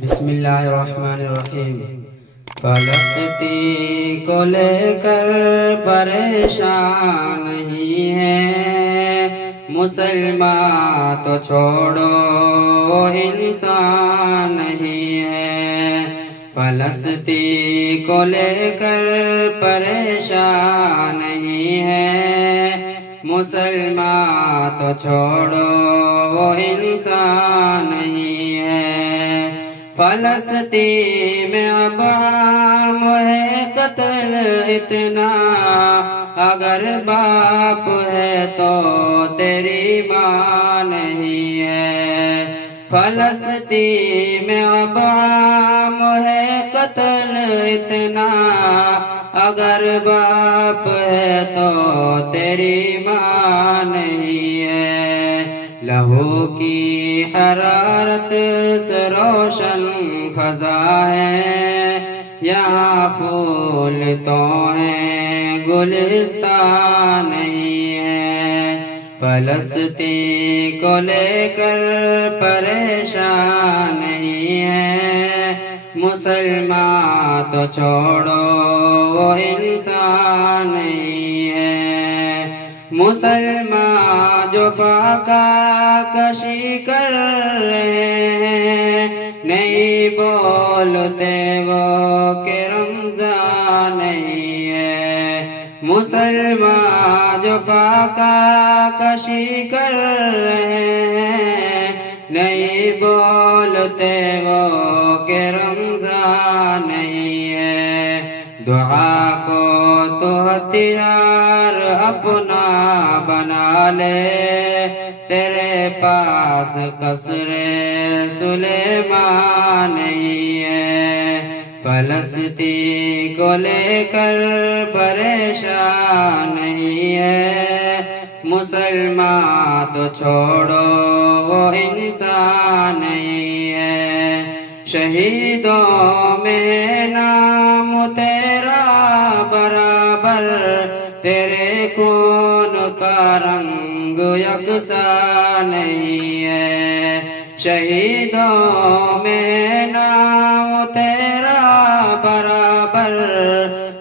बिस्मिल्लाहिर्रहमानिर्रहीम। फलस्तीन को लेकर परेशान नहीं है, मुसलमान तो छोड़ो इंसान नहीं है। फलस्तीन को लेकर परेशान नहीं है, मुसलमान तो छोड़ो इंसान नहीं है। फलस्तीन में अब आम है कत्ल इतना, अगर बाप है तो तेरी माँ नहीं है। फलस्तीन में अब आम है कत्ल इतना, अगर बाप है तो तेरी माँ नहीं है। लहू की हरारत से रोशन फजा है, यहाँ फूल तो हैं गुलिस्तान नहीं है। फलस्तीन को लेकर परेशान नहीं है, मुसलमान तो छोड़ो वो इंसान नहीं है। मुसलमान जो फाका कशी कर रहे हैं, नहीं बोलते वो कि रमजान नहीं है। मुसलमान जो फाका कशी कर रहे हैं, नहीं बोलते वो कि रमजान नहीं है। दुआ को तो हथियार अपना बना ले, तेरे पास कसरे सुलेमान नहीं है। फलस्तीन को लेकर परेशान नहीं है, मुसलमान तो छोड़ो वो इंसान नहीं है। शहीदों में नाम तेरा बराबर, तेरे खून का रंग यकसा नहीं है। शहीदों में नाम तेरा बराबर,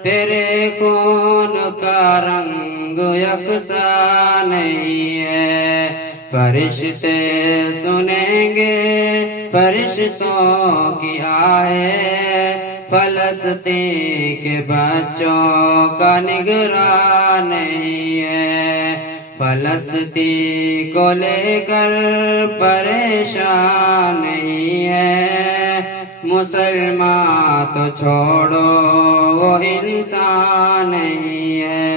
तेरे खून का रंग यकसा नहीं है। फरिश्ते सुनेंगे फरिश्तों की आहें, फलस्तीन के बच्चों का निगरान नहीं है। फलस्तीन को लेकर परेशान नहीं है, मुसलमान तो छोड़ो वो इंसान नहीं है।